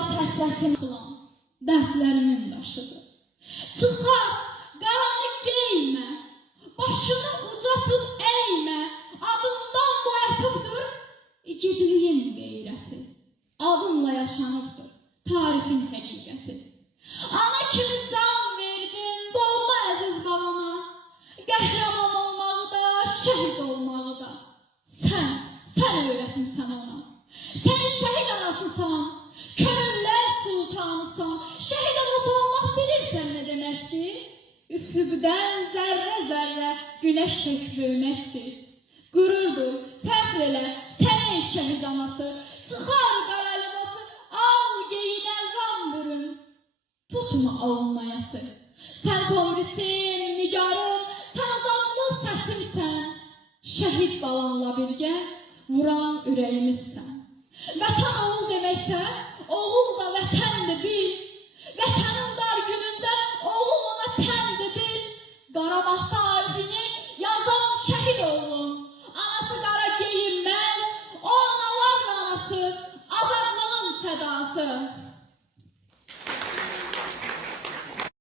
olmaz həsrətim sılan, dərdlərimin daşıdır. Çıxar, qaranı geymə, başını uca tut əymə, adından bu ətibdir, igidliyin qeyrəti, adınla yaşanıbdır, tarixin həqiqəti. Ana kimi can verdin, doğma əziz qalana, qəhrəman olmağı da, şəhid olmağı da. Sən öyrətinsən ona. Sən şəhid anasısan, könüllər sultanısan. Şəhid anası olmaq bilirsən nə deməkdir? Üfüqdən zərrə-zərrə günəş tök böyüməkdir. Qürurdur, fəxr elə, sən şəhid anası. Çıxar qara libası, al geyin əlvan bürün. Tutma alınmayası. Sən tomrisin, nigarım, sən azadlıq səsimsən. Şəhid balanla birgə vuran ürəyimizsən. Vətən oğul deməksə, oğul da vətəndir bil. Vətənin dar günündə oğul ona təndir bil. Qarabağ tarixini yazan şəhid oğlum. Anası qara geyinməz, o analar anası, azadlığın sədası.